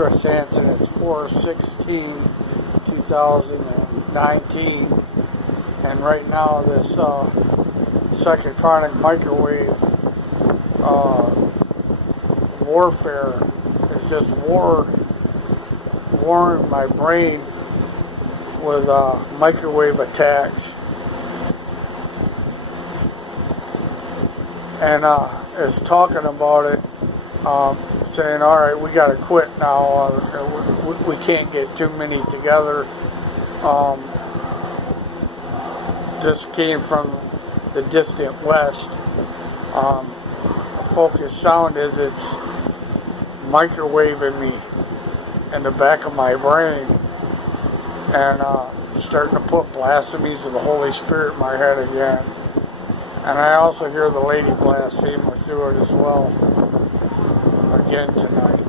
Chris Hansen. It's 4/16/2019, and right now this Psychotronic microwave warfare is just warring my brain with microwave attacks, and is talking about it, saying, all right, we got to quit now, we can't get too many together. Just came from the distant west. Focus sound is it's microwaving me in the back of my brain, and starting to put blasphemies of the Holy Spirit in my head again. And I also hear the lady blasphemer through it as well again tonight.